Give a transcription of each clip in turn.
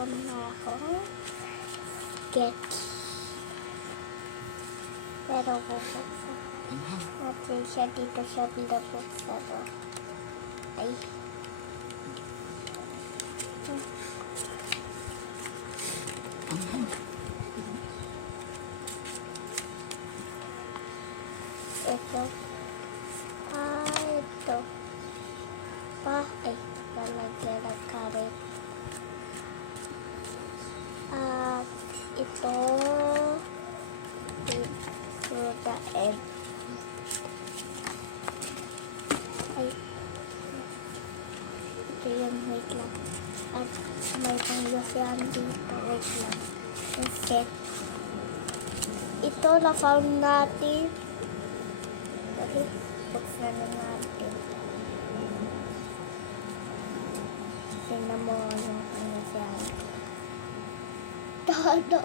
meron na akong sketch. Pero bubuksan natin siya dito sa binabuksan. Ay. Ito. Ito. Ay, lalagyan ng karet. At ito. Through the end. Ay. Ito yun, wait lang. At may pangyasihan dito, wait lang. Yung set. Ito na-found natin. Okay, buksan na natin. Tingnan mo yung pangyasihan. Tada!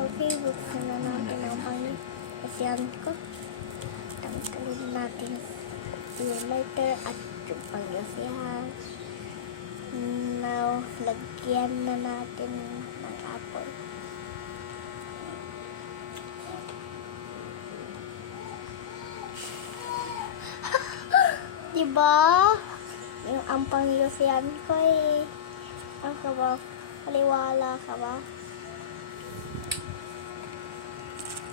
Okay, buksan na natin ang pangyasihan ko. Tanggalin natin yung lighter at yung pangyasihan. Now, lagyan na natin ng apple. Diba? Yung ang pangyasihan ko eh. Ang ka ba? Paliwala ka ba?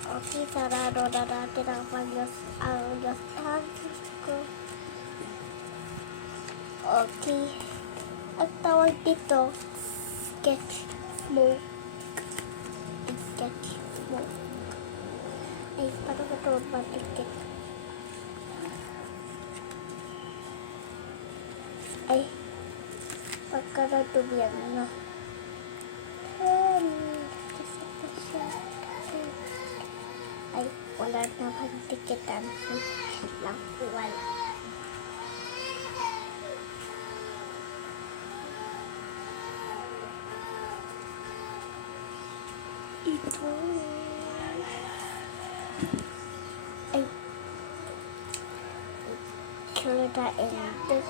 Okay, sarado na natin ang pangyasihan ko. Okay. At tawag dito, sketch smoke. Sketch smoke. Ay, parang ito matikit. Ay, pagka natubiyan na. Ay, wala na pagtikitan. Lang, wala. Ito. Ay. Through the end.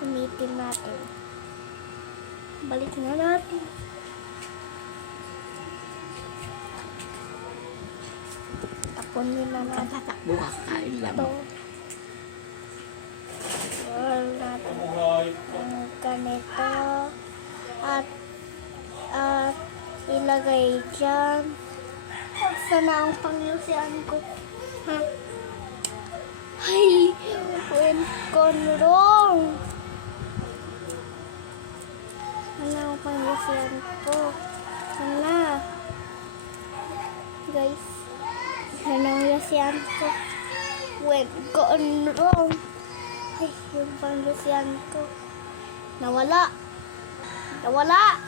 Umitin natin. Balik na natin. Tapunin na natin. Tatakbo ka, kain lang. Ito. Roll natin ang ganito. At ilagay dyan. Saan na ang pangyasihan ko? Ha? Ay, went gone wrong. Ano ang pangyasihan ko? Sana. Guys. Ano ang pangyasihan ko? Went gone wrong. Ay, yung pangyasihan ko. Nawala. Nawala.